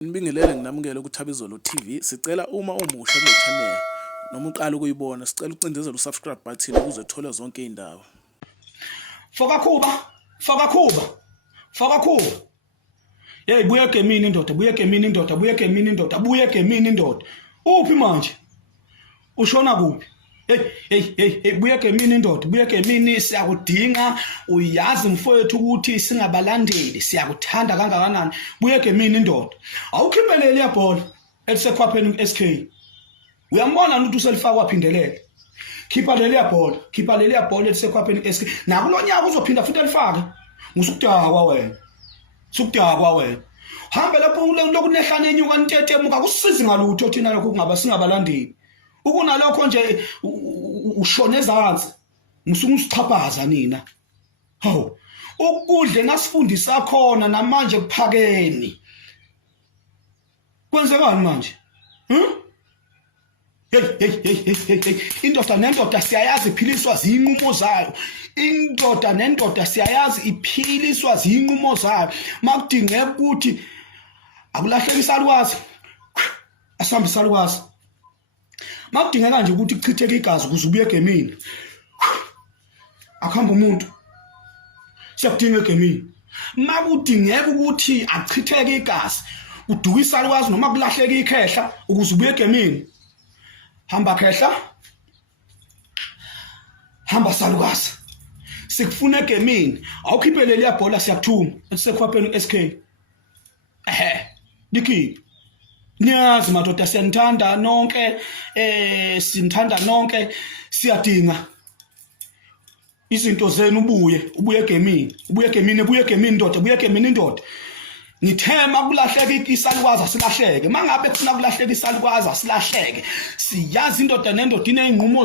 Nibingelele nginamukele kuThabizolo TV. Sicela uma umusha kule channel noma uqala ukuyibona, sicela ucindezele usubscribe button ukuze uthole zonke izindaba. Foka Khuba. Hey buya gemini indoda, buya gemini indoda. Uphi manje? Ushona kuphi? Hey buya gemini indoda, buya gemini siyakudinga, uyazi mfowethu ukuthi singabalandeli, siyakuthanda kangakanani. Buya gemini indoda. Awukhiphele iyabhola elisekhwapheni SK. Uyambona ukuthi uselifaka waphindelela. Khipha leli yabhola elisekhwapheni SK. Nakulonyaka uzophinda futhi elifake. Sukudakwa wena. Hamba lapho lokunehlane enyuka ntete muka kusizi ngalutho thina lokho kungaba singabalandeli. Ukunalokho nje ushone ezansi. Musungusichaphaza nina. Hawu. Ukudle nasifundisa khona namanje kuphakeni. Kwenzekani manje? Hey. Indoda nendoda siyayazi iphiliswa zinqumo zayo. Indoda nendoda siyayazi iphiliswa zinqumo zayo. Makudingeka ukuthi akulahleka isalukwazi. Asambe isalukwazi. Makudingeka nje ukuthi kuchitheke igazi ukuze ubuye egemini. Akuhamba umuntu. Siyakudinga egemini. Makudingeka ukuthi achitheke igazi, uduka isalukwazi noma kulahleka ikhehla ukuze ubuye egemini. Hamba khehla. Hamba salukwazi. Sikufuna egemini. Awukhiphele liyabhola siyakuthuma. Esisekhwapheni SK. Dikhi. Niyazi madoda siyanthanda nonke, sinthanda nonke, siyadinga izinto zenu ubuye egemini indoda. Ngithema kulahleka isalukwazi asilahleke. Mangabe kufuna kulahleka isalukwazi asilahleke. Siyazi indoda nendoda ineyinqumo